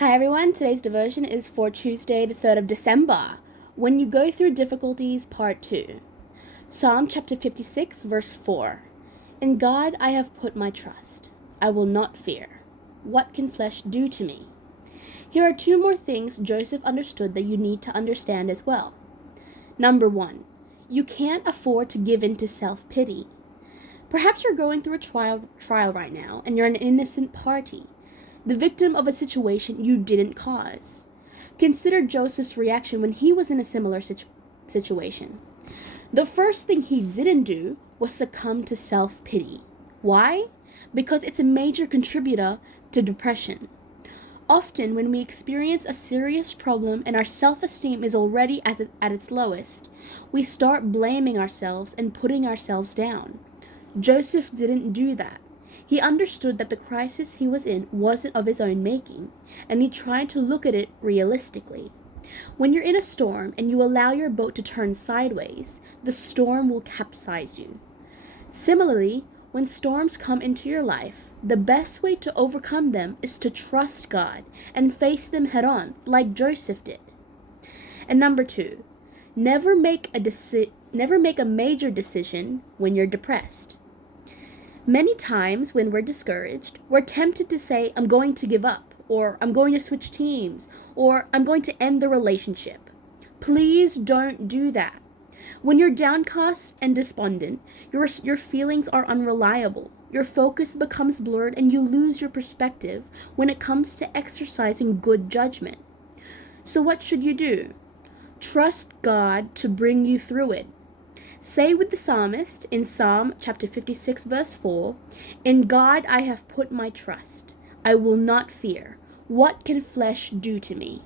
Hi everyone, today's devotion is for Tuesday, the 3rd of December. When you go through difficulties, part 2. Psalm chapter 56, verse 4. In God I have put my trust. I will not fear. What can flesh do to me? Here are two more things Joseph understood that you need to understand as well. Number 1. You can't afford to give in to self-pity. Perhaps you're going through a trial right now, and you're an innocent party, the victim of a situation you didn't cause. Consider Joseph's reaction when he was in a similar situation. The first thing he didn't do was succumb to self-pity. Why? Because it's a major contributor to depression. Often, when we experience a serious problem and our self-esteem is already at its lowest, we start blaming ourselves and putting ourselves down. Joseph didn't do that. He understood that the crisis he was in wasn't of his own making, and he tried to look at it realistically. When you're in a storm and you allow your boat to turn sideways, the storm will capsize you. Similarly, when storms come into your life, the best way to overcome them is to trust God and face them head on, like Joseph did. And number 2, never make a major decision when you're depressed. Many times when we're discouraged, we're tempted to say, I'm going to give up, or I'm going to switch teams, or I'm going to end the relationship. Please don't do that. When you're downcast and despondent, your feelings are unreliable. Your focus becomes blurred and you lose your perspective when it comes to exercising good judgment. So what should you do? Trust God to bring you through it. Say with the psalmist in Psalm chapter 56 verse 4, In God I have put my trust. I will not fear. What can flesh do to me?